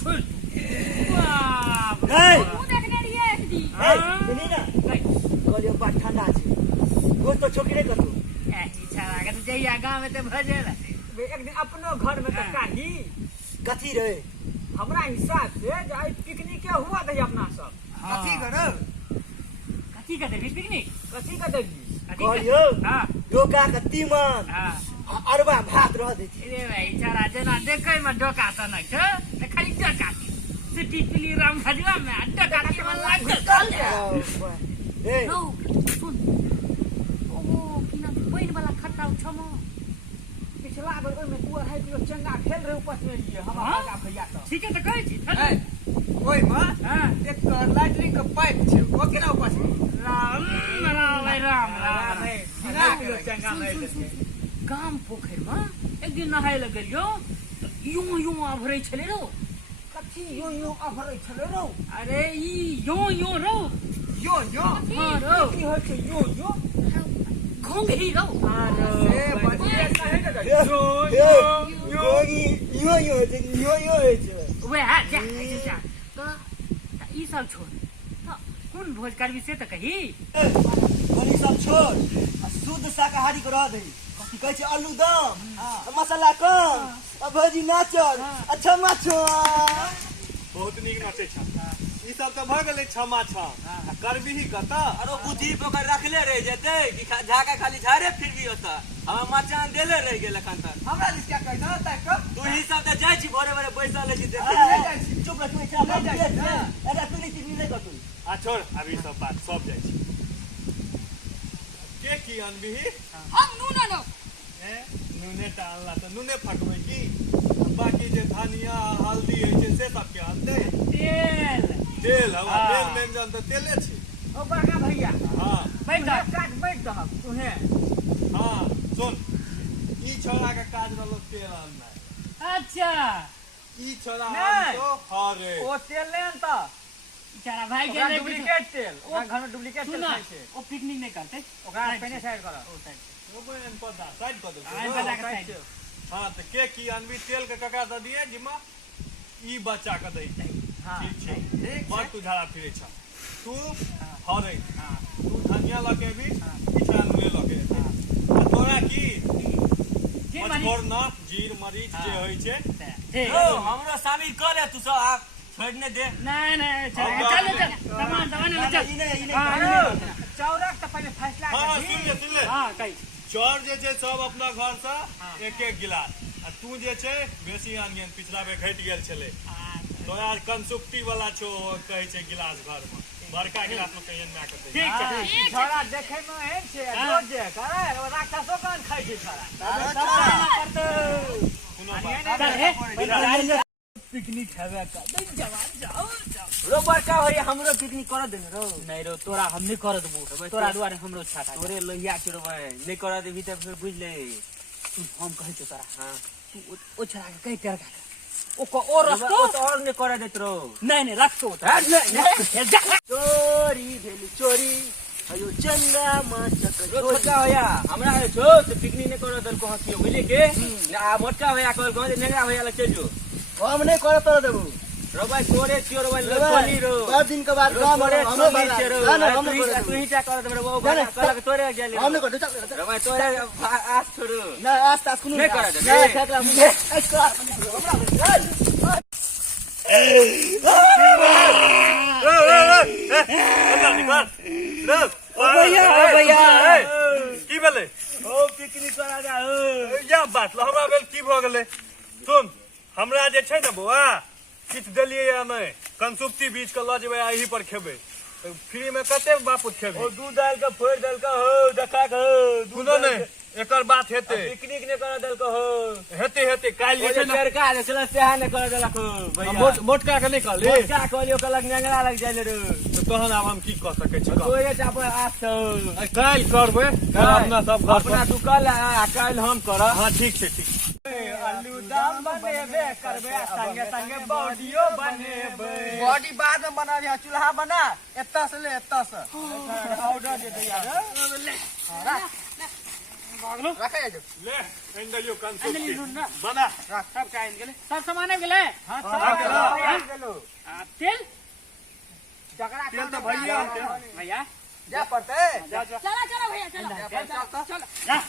छोड़ वाह હું देखने रही है दी सुनी ना कहलियो बात ठंडा छे वो तो छोकरे कतो ए इच्छा लागे तो जइया गांव में ते भजेला एक दिन अपनो घर में काली कथी रे हमरा हिसाब से जे आई पिकनिक के हुआ दे अपना सब कथी करो कथी का देबी पिकनिक कथी का देबी कहलियो हां डोका के तीमन हां अरबा भात रह दे छी रे भाई इच्छा जना देखे में डोका त न छ ते खाली डोका सिटी पिली राम खजवा में डोका के मन लाग ए नो सुन ओ किना बइन वाला खट्टा छ म पिछला बेर ओइ में पुअर है कि चंगा खेल रहे ऊपर में लिए हमरा का भैया तो ठीक है त कहै छी ओइ में हां एक लाइटरिंग के पाइप छे ओ केना ऊपर से राम राम राम राम बिना के चंगा नहीं देते गाम पोखर में एक दिन नहाय ल गेलियो यूं यूं भरै छले रो कथी यो अभरै छले रो अरे ई यूं रो यो हां रो की होय छे यो घोंघी रो अरे बचिया काहे के यो वे आ जा तो ई सब छोड़ तो कौन भोज करबी से त कही गनी सब छोड़ शुद्ध शाकाहारी को रह दे की कहै छै आलू दम मसाला कम भजी नाचर अच्छा माछो बहुत नीक नाचे छ ई सब त भ गेलै छमा छ करबी ही कत अरे बुद्धि पकड़ रखले रह जेते कि झाका खाली झारे फिर भी होता हम मचान देले रह गेल एखन तक हमरा लिस क्या कहना त तू ही सब त जाय छी भोरे भोरे पैसा ले छी देख चुप रह तू चला अरे तू नहीं नहीं कर तू आ छोड़ अभी सब बात सब जाइ छी के की अनबी हम नूना नो नूने टा अनला त नूने फटबै की बाकी जे धनिया हल्दी है छै से सब के आनते तेल हवा तेल व्यंजन त तेले छी ओ बड़का भैया हां बैठ जा बैठ जा तुहे हां सुन ई छोरा के काज रहलो तेल आनना अच्छा ई छोरा नहीं। तो हरे ओ तेल लेन त बेचारा भाई ओकरा गेले डुप्लीकेट तेल ओकरा घर में डुप्लीकेट तेल सुना खाइ छै ओ पिकनिक नहीं करते ओकरा पहले साइड कर ओ साइड रोबन पदा साइड कर दे आइ बजा के साइड हां त के की अनबी तेल के कका द दिए जिमा ई बच्चा के दई हां ठीक छै ठीक बड़ छै तू झाड़ा फिरे छ तू हरे तू धनिया लके भी पिछला नुले लके तोरा की जे मानी मछोर ना जीर मरीच जे होय छै ओ हमरो शामिल कर ले तू सब आप छोड़ने दे नहीं नहीं चल सामान सामान ले चल चौरक त पहले फैसला हां कर सुन ले हां कही चौर जे छै सब अपना घर से एक एक गिलास आ तू जे छै बेसी आनियन पिछला बेर घट गेल छले तोरा कंसुप्टी वाला छो कहै छै गिलास घर में बड़का गिलास में कहियन ना कर दे ठीक है छोरा देखे में एहन छै रोज जे करे ओ राक्षसो कान खाइ छै छोरा कोनो बात चल हे पिकनिक हेबे का जवान जाओ रो बड़का भैया हमरो पिकनिक कर दे रो नहीं रो तोरा हम नहीं कर देबो तोरा द्वारे हमरो छाता तोरे लोहिया के रो भाई नहीं कर दे भी त फिर बुझ ले तू हम कहै छ तोरा हां तू ओ छरा के कहि तेर का ओ को और रखतो तो और नहीं कर देत रो नहीं नहीं रखतो चोरी भेली चोरी अयो चंगा माचक रो छोटा भैया हमरा छो तो पिकनिक नहीं कर दल को हसियो बुझले के आ मोटका भैया कहल गांव नेगरा भैया ले चल जो हम नहीं कर तो देबो रो भाई तोरे चियो रो भाई लोली रो 10 दिन के बाद काम तोरे हम छोली छे रो ना हम नहीं कर तू ही टा कर दे वो कहला के तोरे गेल हम नहीं कर रो भाई तोरे आस छोड़ो ना आज तक कुनु नहीं कर दे भैया की भेलै ओ पिकनिक करा जा या बात ल हमरा भेल की भ गेलै सुन हमरा जे छै ने बौआ किछ देलियै या नहीं कंसुप्ती बीच के ल जेबै एही पर खेबै फ्री में कते बापू खेबै ओ दूध डाल के फोड़ दल का हो देखा के हो सुनो नहीं एकर बात हेते पिकनिक ने कर दल को हो हेते हेते काल जे छै ना लड़का ने चला सेहा ने कर दल को भैया मोटका के नहीं कहले क्या कहलियो कलक नेंगरा लग जाले रे तो तहन आब हम की कह सकै छी तोरे चाप आस छौ काल करबै काल अपना सब घर अपना तू कल आ काल हम कर हां ठीक छै ठीक आलू दम बनेबे करबे संगे संगे बॉडीओ बनेबे बॉडी बाद में बना दिया चूल्हा बना एत्ता से ले एत्ता से ऑर्डर दे दे यार रखा है जो ले एंडलियो कंसुप्टी सुन ना बना सब का आइन गेले सब सामान आइन गेले हां आ, तेल जगड़ा तेल तो भैया भैया जा पड़ते जा चला चला भैया चला जा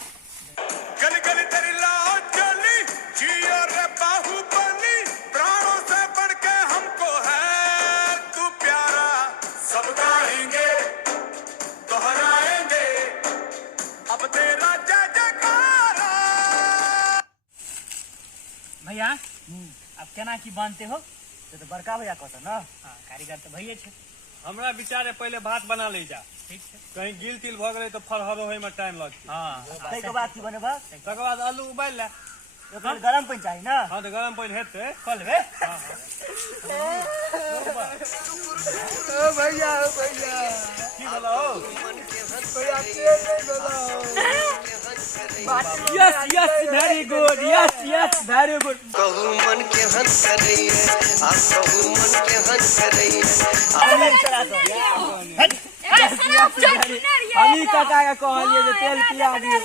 गली गली तेरी लाओ चली जियो रे बाहुबली प्राणों से बढ़ के हमको है तू प्यारा सब गाएंगे दोहराएंगे अब तेरा जय जयकारा। भैया अब केना की बांधते हो तो बड़का भैया कहता ना हाँ कारीगर तो भैये छे हमरा विचारे पहले भात बना ले जा ठीक छे कहीं गिल तिल भ गेलै तो फरहरो होय में टाइम लगतै हाँ ताहि के बाद की बनेबा तकर बाद आलू उबाल ले ओकर गरम पानी चाही ना हाँ तो गरम पानी हेतै कल बे भैया की भला हो yes very good yes very good कहू मन के हंस रही है आप कहू मन के हंस रही है हमी काका के कहलिए जे तेल पिया दिए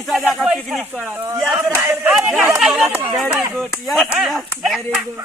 ईसा जाकर पिकनिक करत very good yes very good